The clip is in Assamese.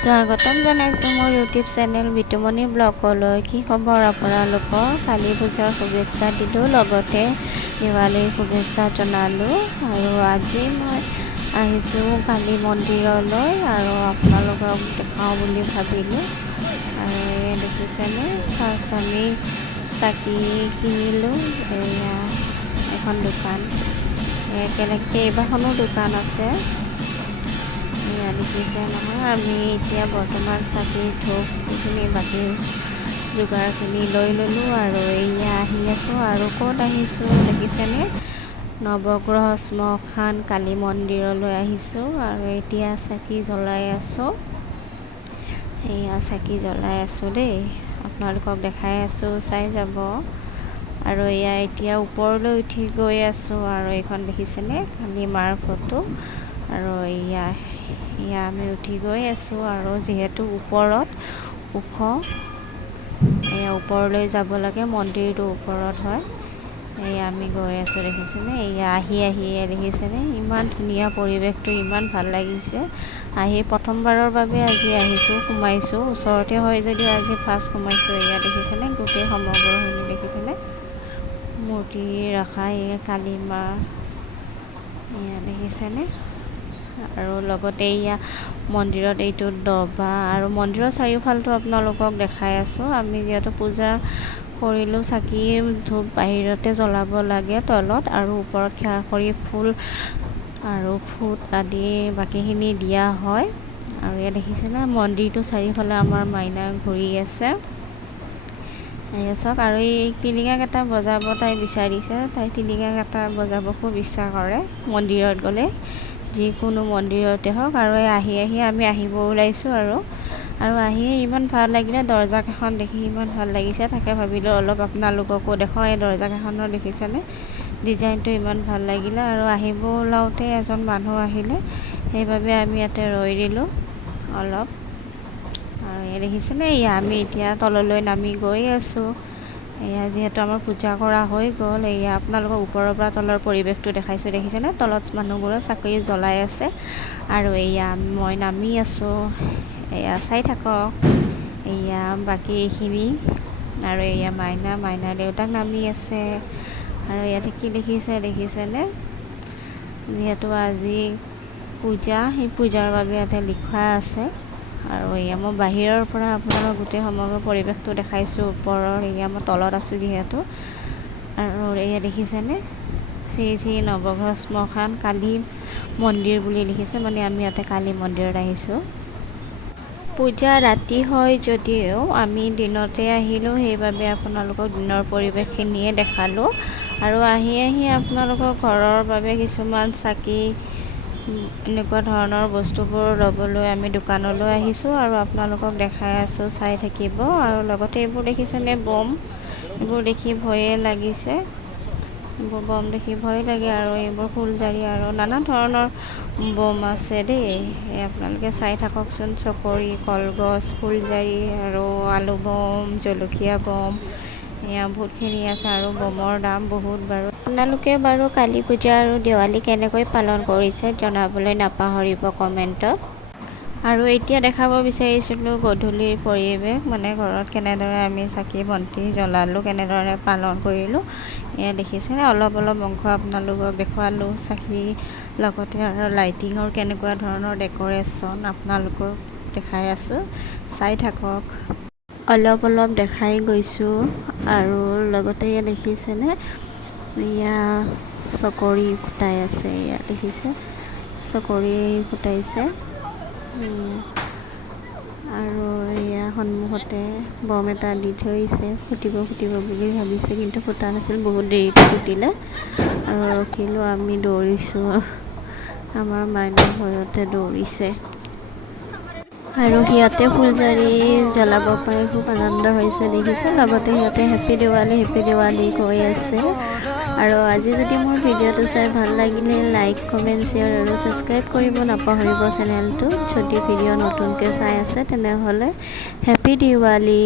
স্বাগতম জনাইছোঁ মোৰ ইউটিউব চেনেল বিতুমণি ব্লগলৈ। কি খবৰ আপোনালোকৰ? কালী পূজাৰ শুভেচ্ছা দিলোঁ, লগতে দেৱালীৰ শুভেচ্ছা জনালোঁ। আৰু আজি মই আহিছোঁ কালী মন্দিৰলৈ আৰু আপোনালোকক দেখাওঁ বুলি ভাবিলোঁ। আৰু এয়া দেখিছেনে, ফাৰ্ষ্ট আমি চাকি কিনিলোঁ। এয়া এখন দোকান, কেইবাখনো দোকান আছে। এয়া দেখিছে নহয়, আমি এতিয়া বৰ্তমান চাকিৰ ধূপ এইখিনি বাকী যোগাৰখিনি লৈ ল'লোঁ আৰু এয়া আহি আছোঁ। আৰু ক'ত আহিছোঁ দেখিছেনে, নৱগ্ৰহ শ্মশান কালী মন্দিৰলৈ আহিছোঁ আৰু এতিয়া চাকি জ্বলাই আছোঁ। এয়া চাকি জ্বলাই আছোঁ দেই, আপোনালোকক দেখাই আছোঁ, চাই যাব। আৰু এয়া এতিয়া ওপৰলৈ উঠি গৈ আছোঁ আৰু এইখন দেখিছেনে কালী মাৰ ফটো। আৰু এয়া আমি উঠি গৈ আছোঁ আৰু যিহেতু ওপৰত ওখ, এয়া ওপৰলৈ যাব লাগে, মন্দিৰটো ওপৰত হয়। এয়া আমি গৈ আছোঁ দেখিছেনে, এয়া আহি দেখিছেনে, ইমান ধুনীয়া পৰিৱেশটো, ইমান ভাল লাগিছে। আহি প্ৰথমবাৰৰ বাবে আজি আহিছোঁ, সোমাইছোঁ, ওচৰতে হয় যদিও আজি ফাৰ্ষ্ট সোমাইছোঁ। এয়া দেখিছেনে গোটেই সমগ্ৰখিনি দেখিছেনে, মূৰ্তি ৰখা এয়া কালী মা, এয়া দেখিছেনে। আৰু লগতে এয়া মন্দিৰত এইটো দবা আৰু মন্দিৰৰ চাৰিওফালটো আপোনালোকক দেখাই আছোঁ। আমি যিহেতু পূজা কৰিলোঁ, চাকি ধূপ বাহিৰতে জ্বলাব লাগে তলত, আৰু ওপৰত সেৱা কৰি ফুল আৰু ফুট আদি বাকীখিনি দিয়া হয়। আৰু এয়া দেখিছেনে মন্দিৰটো চাৰিওফালে আমাৰ মাইনা ঘূৰি আছে। এয়া চাওক, আৰু এই টিলিঙাকেইটা বজাব তাই বিচাৰিছে, তাই টিলিঙাকেইটা বজাব খুব ইচ্ছা কৰে মন্দিৰত গ'লে, যিকোনো মন্দিৰতে হওক। আৰু আহি আমি আহিব ওলাইছোঁ আৰু আহিয়ে ইমান ভাল লাগিলে, দৰ্জাকেইখন দেখি ইমান ভাল লাগিছে, তাকে ভাবিলোঁ অলপ আপোনালোককো দেখুৱাওঁ। এই দৰ্জাকেইখনৰ দেখিছেনে, ডিজাইনটো ইমান ভাল লাগিলে। আৰু আহিব ওলাওঁতে এজন মানুহ আহিলে, সেইবাবে আমি ইয়াতে ৰৈ দিলোঁ অলপ। আৰু এয়া দেখিছেনে, আমি এতিয়া তললৈ নামি গৈ আছোঁ। এয়া যিহেতু আমাৰ পূজা কৰা হৈ গ'ল, এয়া আপোনালোকক ওপৰৰ পৰা তলৰ পৰিৱেশটো দেখাইছোঁ, দেখিছেনে, তলত মানুহবোৰে চাকি জ্বলাই আছে। আৰু এয়া মই নামি আছোঁ, এয়া চাই থাকক। এয়া বাকী এইখিনি, আৰু এয়া মাইনা দেউতাক নামি আছে। আৰু ইয়াতে কি দেখিছেনে, যিহেতু আজি পূজা, সেই পূজাৰ বাবে ইয়াতে লিখা আছে। আৰু এয়া মই বাহিৰৰ পৰা আপোনালোকক গোটেই সমগ্ৰ পৰিৱেশটো দেখাইছোঁ ওপৰৰ। এয়া মই তলত আছোঁ যিহেতু। আৰু এয়া দেখিছেনে, শ্ৰী শ্ৰী নৱগ্ৰহ শ্মশান কালী মন্দিৰ বুলি লিখিছে, মানে আমি ইয়াতে কালী মন্দিৰত আহিছোঁ। পূজা ৰাতি হয় যদিও আমি দিনতে আহিলোঁ, সেইবাবে আপোনালোকক দিনৰ পৰিৱেশখিনিয়ে দেখালোঁ। আৰু আহি আপোনালোকৰ ঘৰৰ বাবে কিছুমান চাকি, এনেকুৱা ধৰণৰ বস্তুবোৰ ল'বলৈ আমি দোকানলৈ আহিছোঁ আৰু আপোনালোকক দেখাই আছোঁ, চাই থাকিব। আৰু লগতে এইবোৰ দেখিছেনে বম, এইবোৰ দেখি ভয়ে লাগিছে, এইবোৰ বম দেখি ভয় লাগে। আৰু এইবোৰ ফুলজাৰি আৰু নানা ধৰণৰ বম আছে দেই, আপোনালোকে চাই থাককচোন। চকৰি, কলগছ, ফুলজাৰি আৰু আলু বম, জলকীয়া বম, এয়া বহুতখিনি আছে। আৰু বমৰ দাম বহুত বাৰু। আপোনালোকে বাৰু কালী পূজা আৰু দেৱালী কেনেকৈ পালন কৰিছে জনাবলৈ নাপাহৰিব কমেণ্টত। আৰু এতিয়া দেখাব বিচাৰিছিলোঁ গধূলিৰ পৰিৱেশ, মানে ঘৰত কেনেদৰে আমি চাকি বন্তি জ্বলালোঁ, কেনেদৰে পালন কৰিলোঁ। এয়া দেখিছেনে, অলপ অংশ আপোনালোকক দেখুৱালোঁ চাকি, লগতে আৰু লাইটিঙৰ কেনেকুৱা ধৰণৰ ডেক'ৰেশ্যন আপোনালোকক দেখাই আছোঁ, চাই থাকক। অলপ দেখাই গৈছোঁ। আৰু লগতে এয়া দেখিছেনে, এয়া চকৰি ফুটাই আছে, এয়া দেখিছে চকৰি ফুটাইছে। আৰু এয়া সন্মুখতে বম এটা দি থৈছে, ফুটিব বুলি ভাবিছে, কিন্তু ফুটা নাছিল, বহুত দেৰিতে ফুটিলে। আৰু ৰখিলোঁ, আমি দৌৰিছোঁ, আমাৰ মাইনাৰ ভয়তে দৌৰিছে। আৰু সিহঁতে ফুলজাৰি জ্বলাব পাই খুব আনন্দ হৈছে দেখিছে, লগতে সিহঁতে হেপী দেৱালী কৈ আছে। আৰু আজি যদি মোৰ ভিডিঅ'টো চাই ভাল লাগিলে লাইক, কমেণ্ট, শ্বেয়াৰ আৰু ছাবস্ক্ৰাইব কৰিব নাপাহৰিব চেনেলটো। যদি ভিডিঅ' নতুনকৈ চাই আছে তেনেহ'লে হেপী দেৱালী।